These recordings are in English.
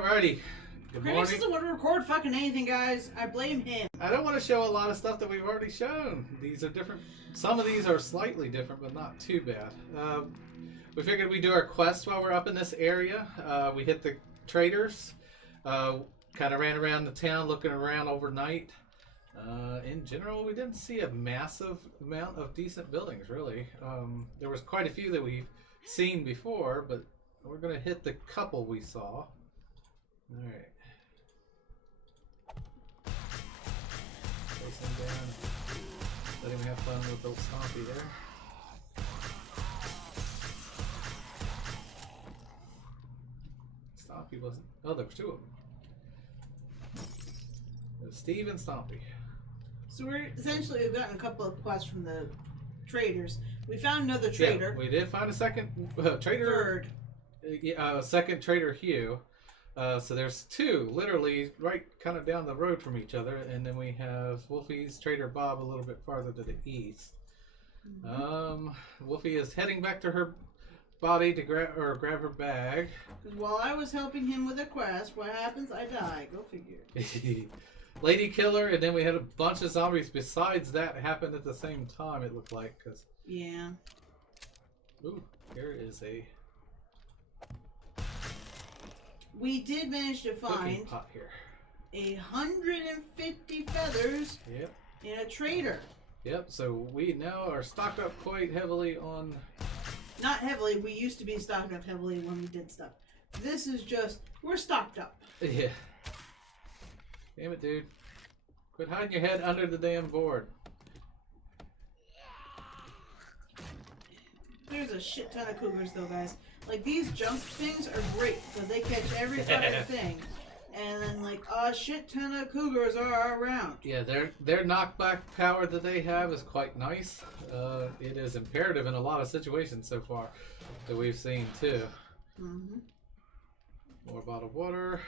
Alrighty. Good Crimix morning. doesn't want to record fucking anything, guys. I blame him. I don't want to show a lot of stuff that we've already shown. These are different. Some of these are slightly different, but not too bad. We figured we'd do our quest while we're up in this area. We hit the traders. Kind of ran around the town looking around overnight. In general, we didn't see a massive amount of decent buildings, really. There was quite a few that we've seen before, but we're going to hit the couple we saw. Alright. Place him down. Let him have fun with old Stompy there. Stompy wasn't... Oh, there was two of them. It was Steve and Stompy. So we've gotten a couple of quests from the traders. We found another trader. Yeah, we did find a second trader. Third. Second trader Hugh. So there's two, literally right kind of down the road from each other, and then we have Wolfie's trader Bob a little bit farther to the east. Wolfie is heading back to her body to grab her bag. While I was helping him with a quest, what happens? I die. Go figure. Lady killer, and then we had a bunch of zombies besides that happened at the same time. It looked like, cause yeah. Ooh, here is a. We did manage to find pot here. 150 feathers. Yep. In a trader. Yep. So we now are stocked up quite heavily on. Not heavily. We used to be stocked up heavily when we did stuff. This is just we're stocked up. Yeah. Damn it, dude! Quit hiding your head under the damn board. There's a shit ton of cougars, though, guys. Like, these jump things are great, because they catch every fucking thing. And then, like, a shit ton of cougars are around. Yeah, their knockback power that they have is quite nice. It is imperative in a lot of situations so far that we've seen, too. Mm-hmm. More bottled water.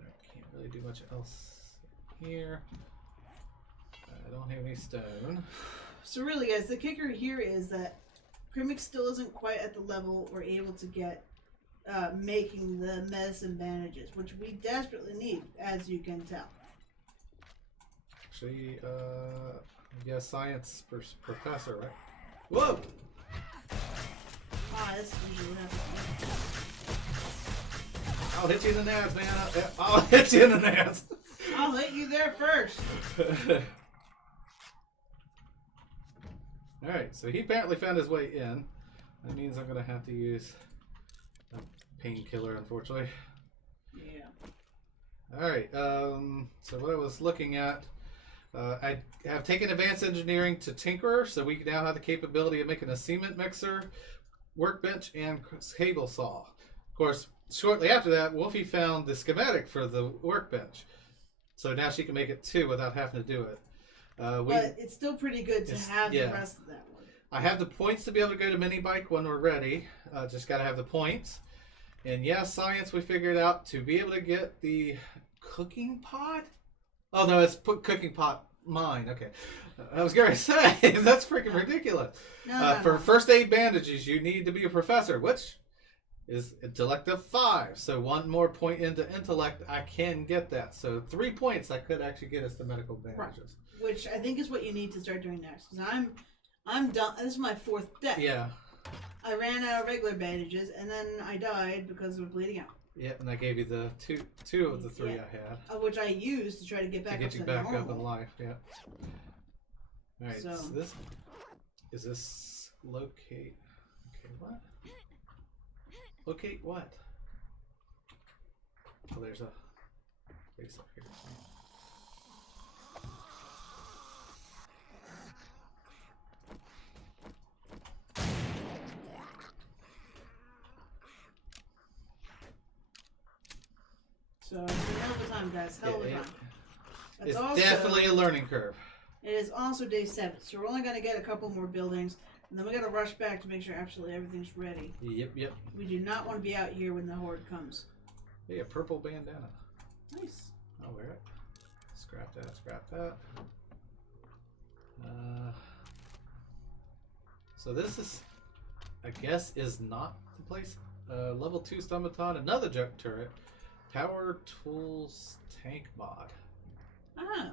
I can't really do much else here. I don't have any stone. So really, guys, the kicker here is that Crimix still isn't quite at the level we're able to get making the medicine bandages, which we desperately need, as you can tell. Actually, yeah, science professor, right? Whoa! That's usually what happens. I'll hit you in the nads, man. I'll hit you in the nads. I'll hit you there first. Alright, so he apparently found his way in. That means I'm going to have to use a painkiller, unfortunately. Yeah. Alright, so what I was looking at, I have taken advanced engineering to Tinkerer, so we now have the capability of making a cement mixer, workbench, and cable saw. Of course, shortly after that, Wolfie found the schematic for the workbench. So now she can make it too without having to do it. But it's still pretty good to have the rest of that one. I have the points to be able to go to mini bike when we're ready. Just got to have the points. And yes, science we figured out to be able to get the cooking pot. Oh no, it's cooking pot mine. Okay, I was gonna say that's freaking ridiculous. For first aid bandages, you need to be a professor, which is intellect of 5. So one more point into intellect, I can get that. So 3 points, I could actually get us the medical bandages. Right. Which I think is what you need to start doing next. Because I'm done. This is my 4th death. Yeah. I ran out of regular bandages, and then I died because of bleeding out. Yeah, and I gave you the two of the 3 I had. Which I used to try to get back up to normal. up in life, yeah. Alright, so this is this locate. Okay, what? Locate what? Oh, there's a place up here. So it's a hell of a time, guys. Hell of a time. It's also, definitely a learning curve. It is also day 7, so we're only going to get a couple more buildings, and then we got to rush back to make sure absolutely everything's ready. Yep. We do not want to be out here when the horde comes. Hey, a purple bandana. Nice. I'll wear it. Scrap that. So this is, I guess, is not the place Level 2 stun baton, another junk turret, power tools tank mod, Oh.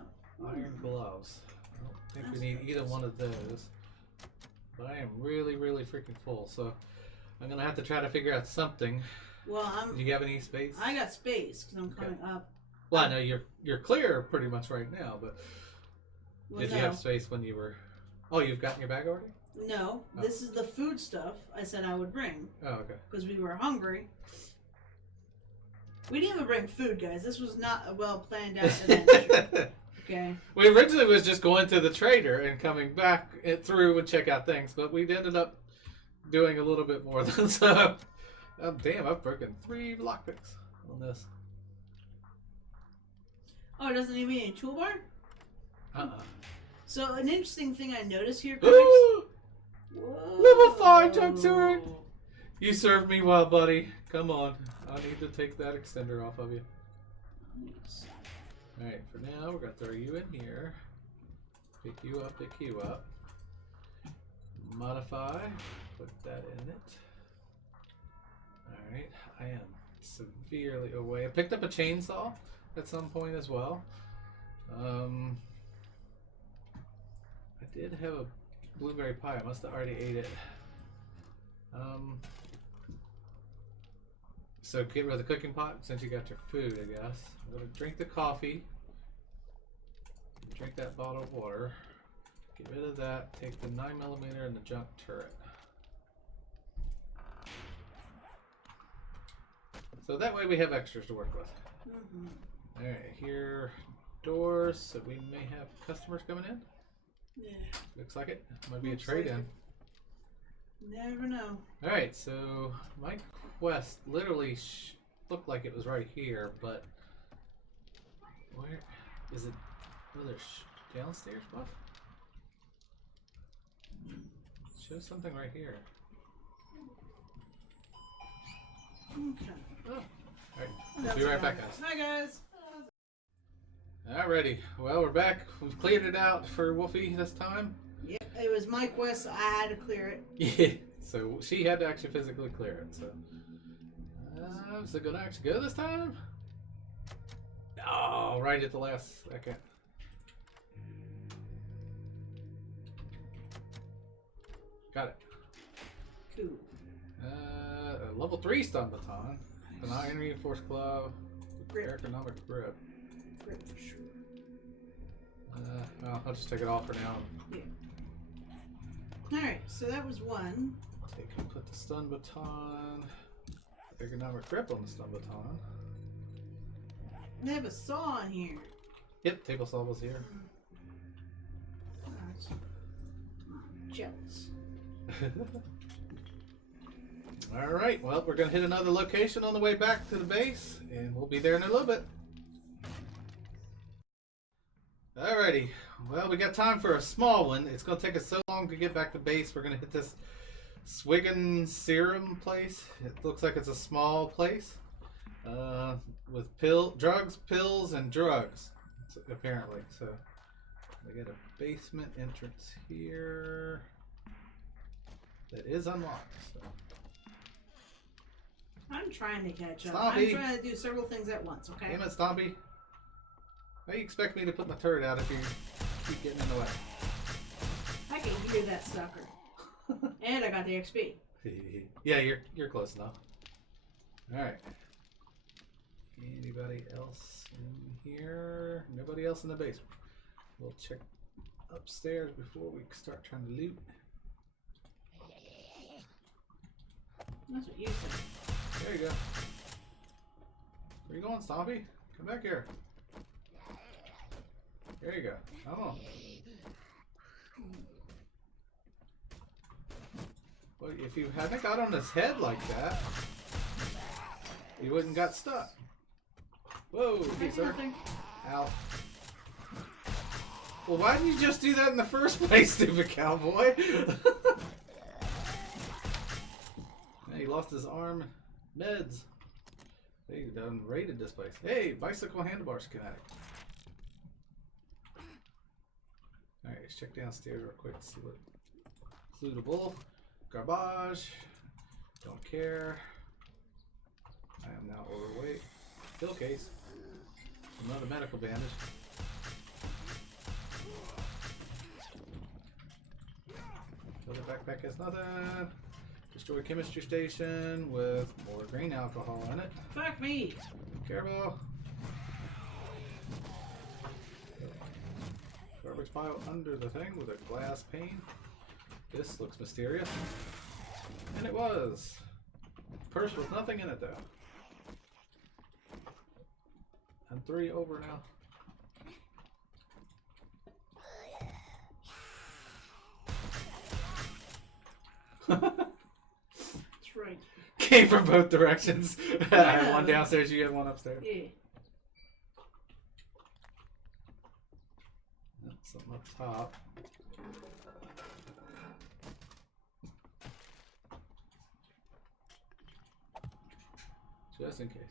iron gloves. I don't think we need either one of those. But I am really, really freaking full, so I'm gonna have to try to figure out something. Well, Do you have any space? I got space because I'm coming up. Well, I know you're clear pretty much right now, but Well, did no. you have space when you were? Oh, you've got in your bag already? No, Oh. this is the food stuff I said I would bring Oh, okay. because we were hungry. We didn't even bring food, guys. This was not a well planned out adventure. Okay. We originally was just going to the trader and coming back through and check out things, but we ended up doing a little bit more than so. Oh, damn, I've broken 3 lockpicks on this. Oh, it doesn't even need a toolbar? Uh-uh. So, an interesting thing I noticed here, Crimix. Level 5 junk turret! You served me well, buddy. Come on. I need to take that extender off of you. Alright, for now, we're going to throw you in here. Pick you up, pick you up. Modify. Put that in it. Alright, I am severely away. I picked up a chainsaw at some point as well. I did have a blueberry pie. I must have already ate it. So get rid of the cooking pot since you got your food, I guess. I'm gonna drink the coffee. Drink that bottle of water. Get rid of that. Take the 9mm and the junk turret. So that way we have extras to work with. Alright, here doors, so we may have customers coming in. Yeah. Looks like it. Might be a Looks trade like in. it. Never know. Alright, so my quest literally looked like it was right here, but where is it? Oh, there's downstairs? What? Shows something right here. Okay. Oh. Alright, be right back, guys. Hi, guys. Alrighty, well, we're back. We've cleared it out for Wolfie this time. Yep, it was my quest, so I had to clear it. Yeah, so she had to actually physically clear it. So, is it gonna actually go this time? Oh, right at the last second. Got it. Cool. A level 3 stun baton, an iron reinforced glove, Grip. economic grip. Grip for sure. Well, I'll just take it off for now. Yeah. Alright, so that was one. Put the stun baton, ergonomic grip on the stun baton. They have a saw in here. Yep, table saw was here. Nice. Jealous. Alright, well, we're going to hit another location on the way back to the base, and we'll be there in a little bit. Alrighty, well, we got time for a small one. It's going to take us so long to get back to base. We're going to hit this Swiggin Serum place. It looks like it's a small place with drugs, pills, and drugs, apparently. So we got a basement entrance here that is unlocked. So. I'm trying to catch up. Stompy. I'm trying to do several things at once, okay? Damn it, Stompy. How do you expect me to put my turret out if you keep getting in the way? I can hear that sucker. And I got the XP. Yeah, you're close enough. Alright. Anybody else in here? Nobody else in the basement. We'll check upstairs before we start trying to loot. That's what you said. There you go. Where you going, Stompy? Come back here. There you go. Come on. Well, if you hadn't got on his head like that, he wouldn't got stuck. Whoa, hey, sir. Nothing. Ow. Well, why didn't you just do that in the first place, stupid cowboy? Yeah, he lost his arm. Meds. They done raided this place. Hey, bicycle handlebar schematic. Alright, let's check downstairs real quick. See what. Includable. Garbage. Don't care. Now overweight. Pill case. Another medical bandage. Another backpack has nothing. Destroy chemistry station with more green alcohol in it. Fuck me! Careful. Garbage pile under the thing with a glass pane. This looks mysterious. And it was. Purse with nothing in it though. And 3 over now. That's right. Came from both directions. I had one downstairs, you had one upstairs. Yeah. That's something up top. Just in case.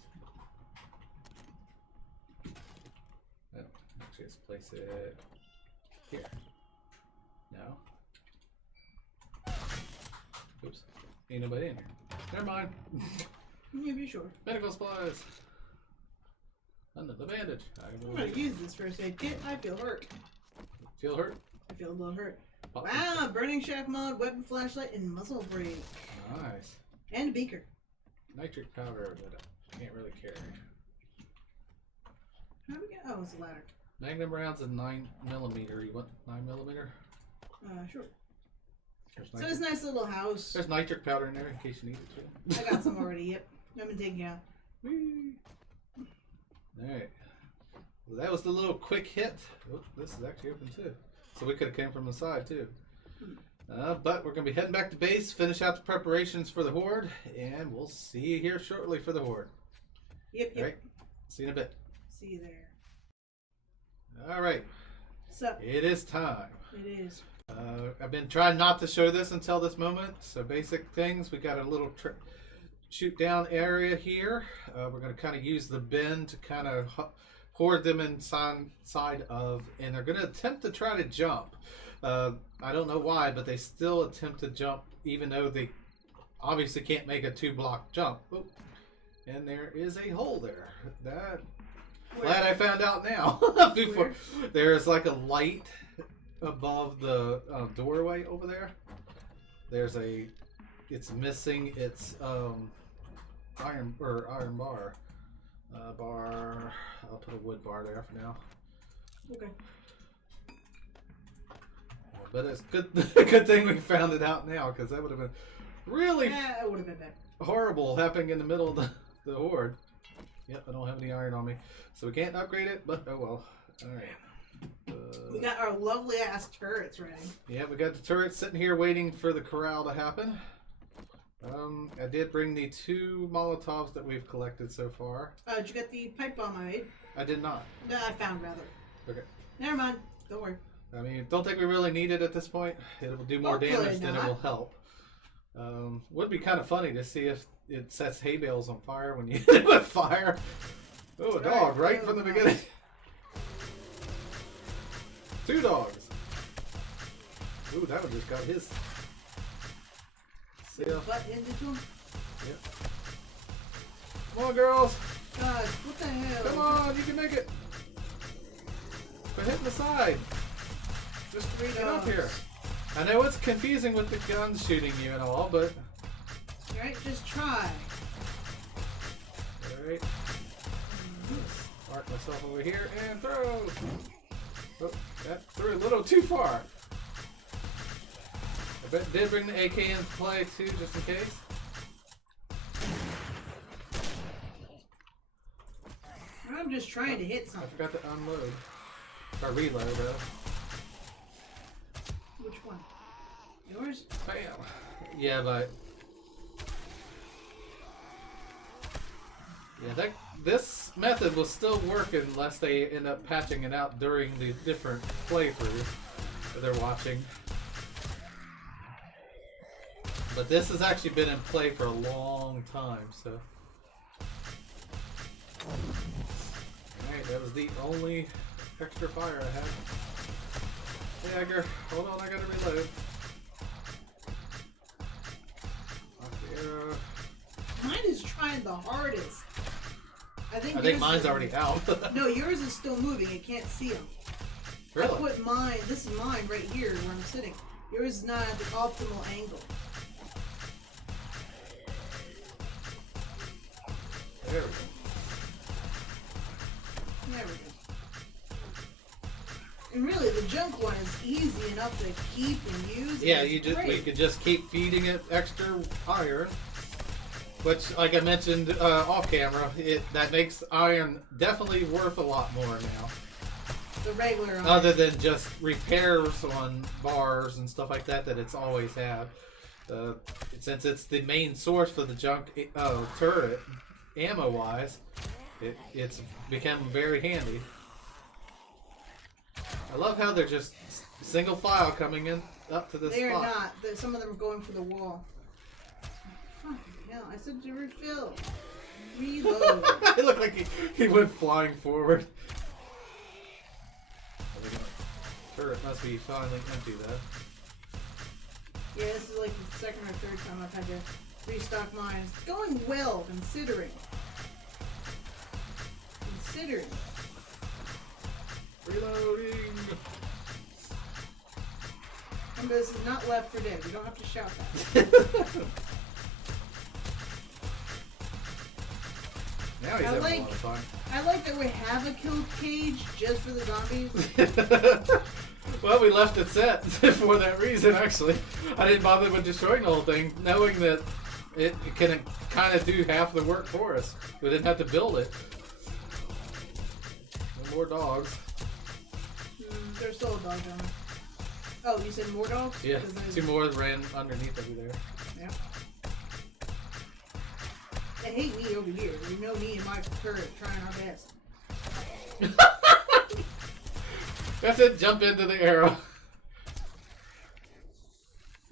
Oh, actually, let's place it here. No. Oops. Ain't nobody in here. Never mind. Yeah, be sure. Medical supplies. Another bandage. I'm gonna use this first aid kit. I feel hurt. Feel hurt? I feel a little hurt. Pop Wow, burning shaft mod, weapon flashlight, and muzzle brake. Nice. And a beaker. Nitric powder that I can't really carry. How do we get? Oh, it's a ladder. Magnum rounds and 9mm. You want 9mm? Sure. There's So this nice little house. There's nitric powder in there in case you need it too. I got some already. Yep. I've been taking out. Whee! Alright. Well, that was the little quick hit. Oh, this is actually open too. So we could have came from the side too. But we're going to be heading back to base, finish out the preparations for the horde, and we'll see you here shortly for the horde. Yep. Alright. See you in a bit. See you there. Alright. So. It is time. It is. I've been trying not to show this until this moment. So basic things. We got a little shoot down area here. We're going to kind of use the bin to kind of hoard them inside of, and they're going to attempt to try to jump. I don't know why, but they still attempt to jump even though they obviously can't make a 2-block jump. Oh, and there is a hole there. That glad I found out now. Before there's like a light above the doorway over there. There's a, it's missing its iron bar. I'll put a wood bar there for now. Okay. But it's good. Good thing we found it out now, because that would have been really That would have been bad. horrible happening in the middle of the horde. Yep, I don't have any iron on me, so we can't upgrade it. But oh well. All right. We got our lovely ass turrets ready. Yeah, we got the turrets sitting here waiting for the corral to happen. I did bring the 2 Molotovs that we've collected so far. Did you get the pipe bomb I made? I did not. No, I found rather. Okay. Never mind. Don't worry. I mean, don't think we really need it at this point. It will do more Hopefully damage than it not. will help. Would be kind of funny to see if it sets hay bales on fire when you hit it with fire. Oh, a dog right from the beginning. 2 dogs. Ooh, that one just got his. See ya. Butt into him? Yep. Come on, girls. God, what the hell? Come on, you can make it. Quit hitting the side. Just 3 dogs. get up here. I know it's confusing with the guns shooting you and all, but... Alright, just try. Alright. Mark myself over here and throw. Oh, that threw a little too far. I did bring the AK into play too, just in case. I'm just trying to hit I something. forgot to unload. Or reload, though. Which one? Yours? Bam! Yeah, but... Yeah, this method will still work unless they end up patching it out during the different playthroughs that they're watching. But this has actually been in play for a long time, so... Alright, that was the only extra fire I had. Hey Edgar, hold on, I gotta reload. Lock the arrow. Mine is trying the hardest. I think I think mine's already out. No, yours is still moving. It can't see them. Really? I put mine. This is mine right here where I'm sitting. Yours is not at the optimal angle. There we go. There we go. And really, the junk one is easy enough to keep and use. Yeah, and we great. could just keep feeding it extra iron, which, like I mentioned off camera, that makes iron definitely worth a lot more now. The regular iron. Other than just repairs on bars and stuff like that it's always had. Since it's the main source for the junk turret, ammo-wise, it's become very handy. I love how they're just single file coming in up to this They are spot. not. Some of them are going for the wall. Fucking hell, I said to refill. Reload. It looked like he went flying forward. Turret must be finally empty though. Yeah, this is like the second or third time I've had to restock mine. It's going well, considering. Reloading. Remember, this is not Left 4 Dead. We don't have to shout that. Now he's having a lot of fun. I like that we have a kill cage just for the zombies. Well, we left it set for that reason, actually. I didn't bother with destroying the whole thing, knowing that it can kind of do half the work for us. We didn't have to build it. No more dogs. There's still a dog down there. Oh, you said more dogs? Yeah, 2 more ran underneath over there. Yeah. They hate me over here. You know me and my turret trying our best. That's it, jump into the arrow.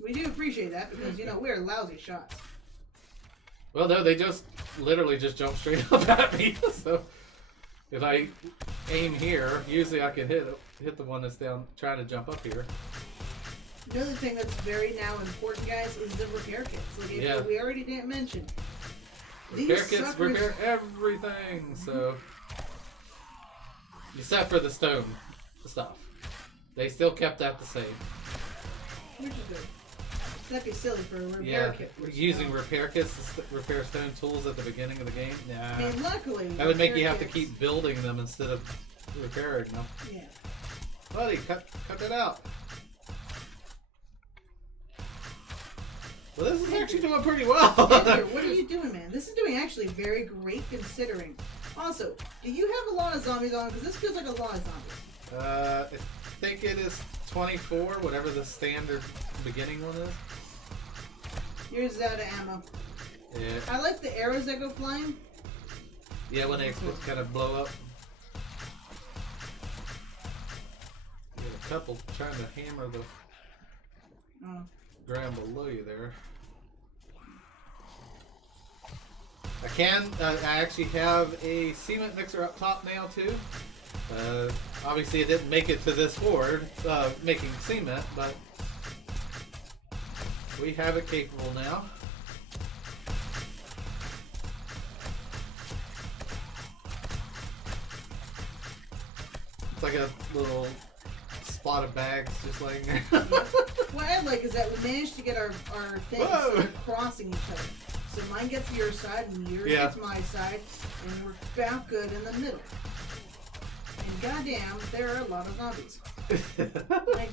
We do appreciate that because, you know, we're lousy shots. Well, no, they just literally just jump straight up at me. So if I aim here, usually I can hit the one that's down trying to jump up here. Another thing that's very now important, guys, is the repair kits. Like we already didn't mention. Repair kits repair everything. So except for the stone stuff, they still kept that the same. Which is good. That'd be silly for a repair kit. Using repair kits to repair stone tools at the beginning of the game. Nah. And luckily, that would make you have to keep building them instead of repairing them. Yeah. Buddy, cut that out. Well, this is actually doing pretty well. Andrew, what are you doing, man? This is doing actually very great considering. Also, do you have a lot of zombies on? Because this feels like a lot of zombies. I think it is 24, whatever the standard beginning one is. Yours is out of ammo. Yeah. I like the arrows that go flying. Yeah, when they kind of blow up. You got a couple trying to hammer the ground below you there. I actually have a cement mixer up top now too. Obviously it didn't make it to this horde, making cement, but we have it capable now. It's like a little spot of bags just laying there. What I like is that we managed to get our things crossing each other. So mine gets your side and yours gets my side, and we're about good in the middle. And goddamn, there are a lot of zombies. Like,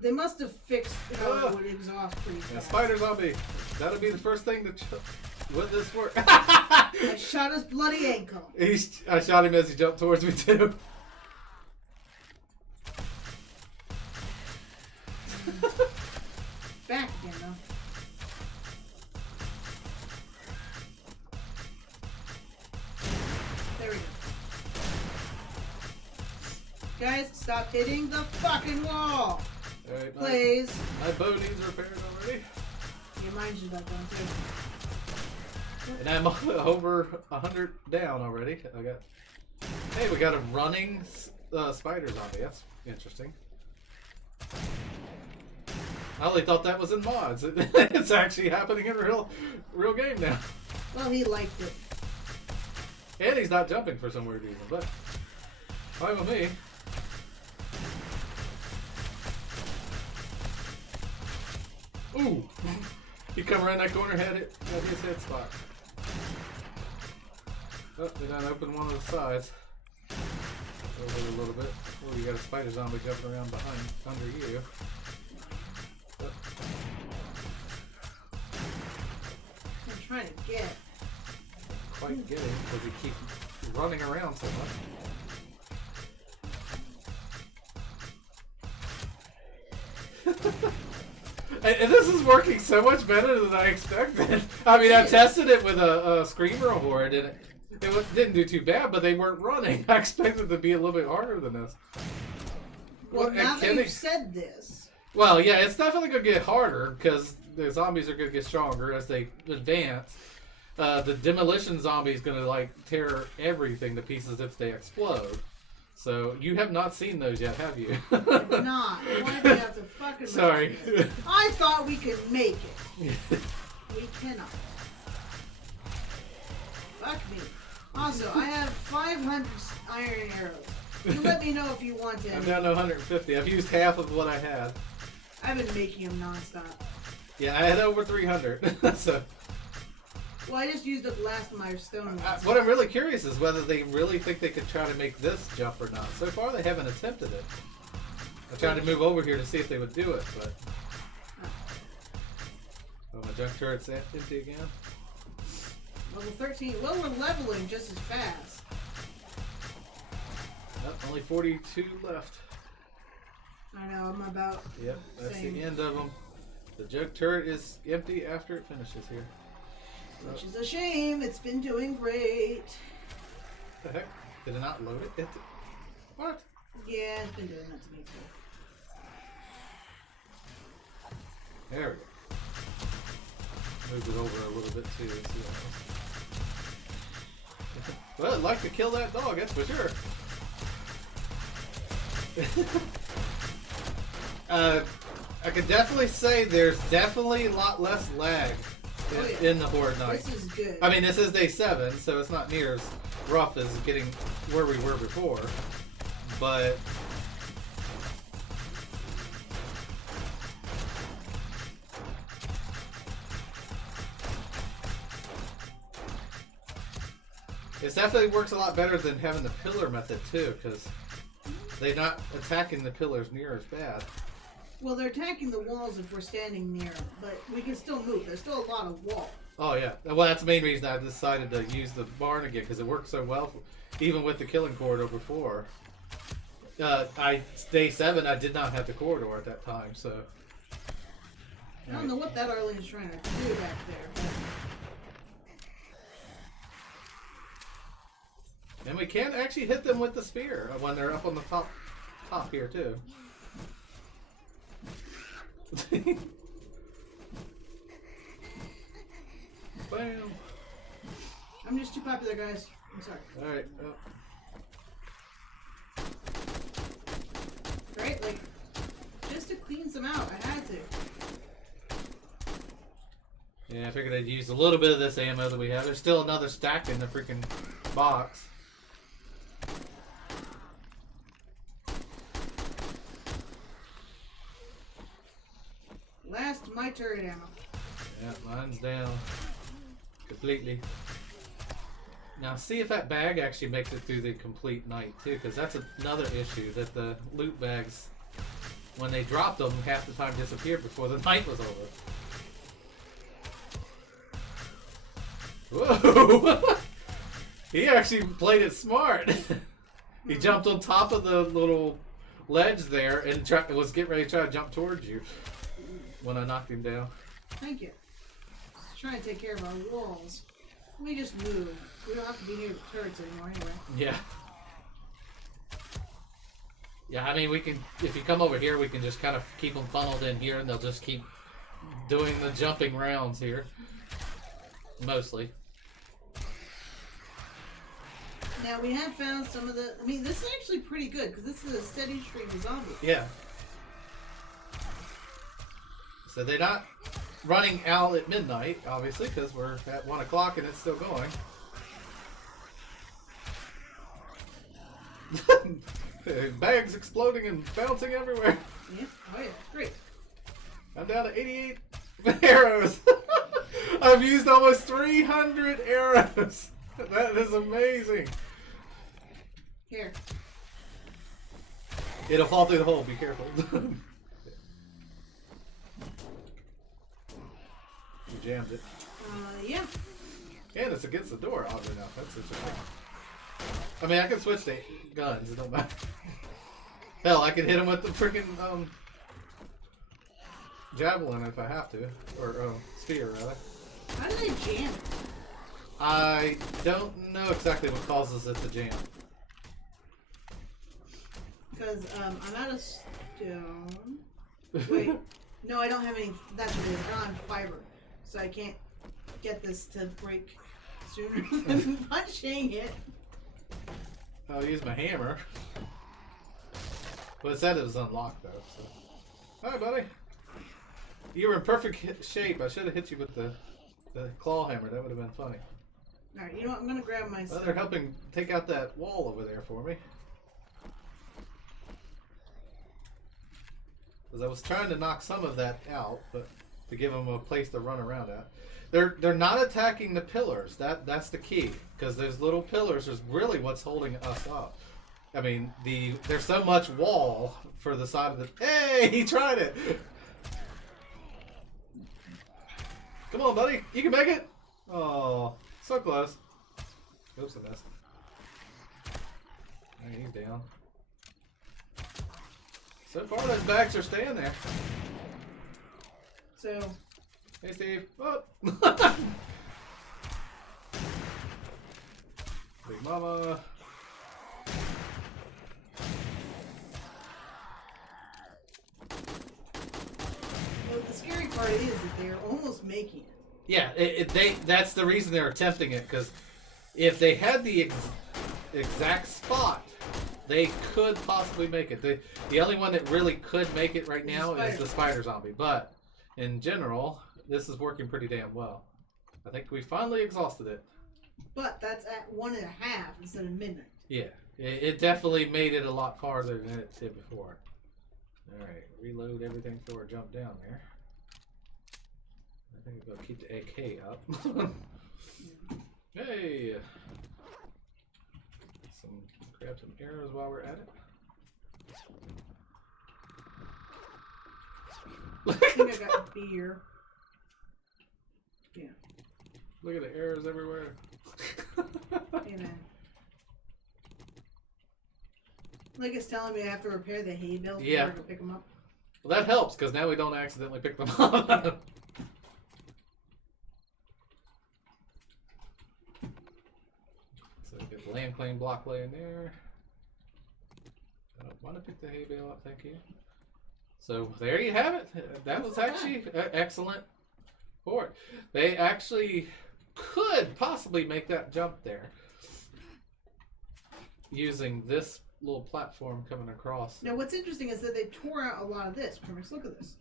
they must have fixed how it would exhaust pretty fast. Spider zombie. That'll be the first thing to with this work. I shot his bloody ankle. I shot him as he jumped towards me too. Back again though. There we go. Guys, stop hitting the fucking wall! Alright, Please. My bow needs repaired already. Yeah, mine's just about done too. And I'm over 100 down already. Hey, we got a running spider zombie. That's interesting. I only thought that was in mods. It's actually happening in real game now. Well, he liked it. And he's not jumping for some weird reason, but fine with me. Ooh! He come around that corner, had his head spot. Oh, they done open one of the sides. Over a little bit. Oh, you got a spider zombie jumping around behind, under you. Oh. I'm trying to get. Quite get him because he keeps running around so much. And this is working so much better than I expected. I mean, I tested it with a screamer horde and it didn't do too bad, but they weren't running. I expected it to be a little bit harder than this. Well, now that you've said this. Well, yeah, it's definitely going to get harder because the zombies are going to get stronger as they advance. The demolition zombie is going to like tear everything to pieces if they explode. So you have not seen those yet, have you? I'm not. Why do we have to fucking? Sorry. I thought we could make it. We cannot. Fuck me. Also, I have 500 iron arrows. You let me know if you want to. I'm down to 150. I've used half of what I had. I've been making them nonstop. Yeah, I had over 300. So. Well, I just used up the last of my stone ones. What I'm really curious is whether they really think they could try to make this jump or not. So far, they haven't attempted it. I'm trying to move over here to see if they would do it, but... Oh, my junk turret's empty again. Level 13. Well, we're leveling just as fast. Nope, only 42 left. I know, I'm about... Yep, that's the end of them. The junk turret is empty after it finishes here. Which is a shame. It's been doing great. What the heck? Did it not load it? What? Yeah, it's been doing that to me too. There we go. Move it over a little bit too. See well, I'd like to kill that dog, that's for sure. I could definitely say there's definitely a lot less lag in the Horde Night. This is good. I mean, this is day 7, so it's not near as rough as getting where we were before. But it definitely works a lot better than having the pillar method too, because they're not attacking the pillars near as bad. Well, they're attacking the walls if we're standing near them, but we can still move. There's still a lot of wall. Oh yeah, well that's the main reason I decided to use the barn again, because it worked so well, even with the killing corridor before. Day 7, I did not have the corridor at that time, so. I don't know what that Arlene's trying to do back there. And we can actually hit them with the spear when they're up on the top here too. Bam. I'm just too popular, guys. I'm sorry. Alright. Right? Like, just to clean some out. I had to. Yeah, I figured I'd use a little bit of this ammo that we have. There's still another stack in the freaking box. Last my turret ammo. Yeah, mine's down completely. Now see if that bag actually makes it through the complete night too, because that's another issue, that the loot bags, when they dropped them, half the time disappeared before the night was over. Whoa! He actually played it smart. He jumped on top of the little ledge there and was getting ready to try to jump towards you when I knocked him down. Thank you. Just trying to take care of our walls. We just move. We don't have to be near the turrets anymore anyway. Yeah. Yeah, I mean, we can, if you come over here, we can just kind of keep them funneled in here and they'll just keep doing the jumping rounds here. Mostly. Now, we have found some of the... I mean, this is actually pretty good, because this is a steady stream of zombies. Yeah. So they're not running out at midnight, obviously, because we're at 1 o'clock and it's still going. Bags exploding and bouncing everywhere. Yeah. Oh yeah. Great. I'm down to 88 arrows. I've used almost 300 arrows. That is amazing. Here. It'll fall through the hole. Be careful. You jammed it. Yeah. And it's against the door, oddly enough. That's interesting. I mean, I can switch to guns. It don't matter. Hell, I can hit him with the freaking javelin if I have to, or spear rather. How did I jam? I don't know exactly what causes it to jam. Because I'm out of stone. Wait, no, I don't have any. That's what it is. I don't have fiber, so I can't get this to break sooner than punching it. I'll use my hammer. But it said it was unlocked though. So. Hi, buddy. You were in perfect shape. I should have hit you with the claw hammer. That would have been funny. All right, you know what? I'm gonna grab my. Well, they're helping take out that wall over there for me. Because I was trying to knock some of that out, but to give them a place to run around at. They're not attacking the pillars. That's the key. Because those little pillars is really what's holding us up. I mean, there's so much wall for the side of the. Hey, he tried it. Come on, buddy. You can make it. Oh, so close. Oops, I missed. Hey, he's down. So far, those bags are staying there. So. Hey, Steve. Oh. Big Mama. Well, the scary part is that they're almost making it. Yeah, that's the reason they're attempting it, because if they had the exact spot, they could possibly make it. The only one that really could make it right now is the spider zombie, but in general, this is working pretty damn well. I think we finally exhausted it. But that's at 1.5 instead of midnight. Yeah, it definitely made it a lot farther than it did before. Alright, reload everything before I jump down there. I think we're going to keep the AK up. Hey! Grab some arrows while we're at it. I think I got beer. Yeah. Look at the arrows everywhere. Hey man. Like it's telling me I have to repair the hay bales before I can pick them up. Well, that helps because now we don't accidentally pick them up. So get the land claim block laying there. I don't want to pick the hay bale up, thank you. So there you have it. That was actually excellent for it. They actually could possibly make that jump there using this little platform coming across. Now what's interesting is that they tore out a lot of this. Crimix, look at this.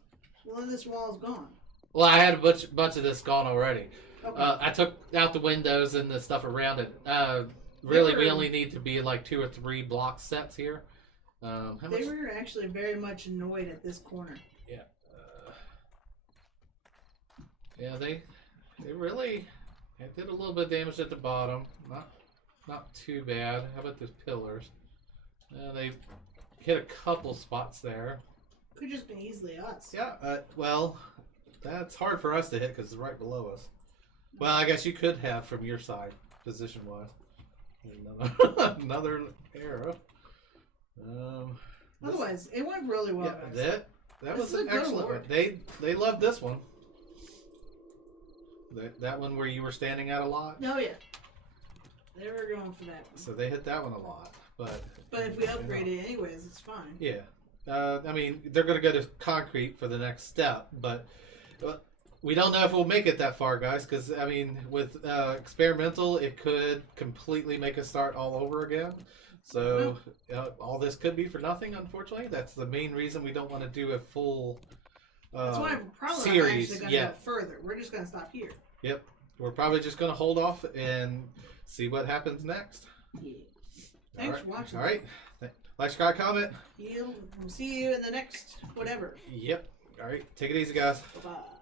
A lot of this wall is gone. Well, I had a bunch of this gone already. Okay. I took out the windows and the stuff around it. Really, we only need to be like 2 or 3 block sets here. They were actually very much annoyed at this corner. Yeah. Yeah, they really did a little bit of damage at the bottom. Not too bad. How about those pillars? They hit a couple spots there. Could just been easily us. Yeah. Well, that's hard for us to hit because it's right below us. Well, I guess you could have from your side, position-wise. Another arrow. Otherwise, it went really well. Yeah, that was an excellent one. They loved this one. That one where you were standing out a lot. Oh yeah, they were going for that one. So they hit that one a lot, but if we upgrade it anyways, it's fine. Yeah, I mean they're going to go to concrete for the next step, but we don't know if we'll make it that far, guys. Because I mean, with experimental, it could completely make us start all over again. So all this could be for nothing, unfortunately. That's the main reason we don't want to do a full that's why I'm probably series. Actually going to go further. We're just going to stop here. Yep. We're probably just going to hold off and see what happens next. Yeah. Thanks for watching. All right. Like, subscribe, comment. We'll see you in the next whatever. Yep. All right. Take it easy, guys. Bye-bye.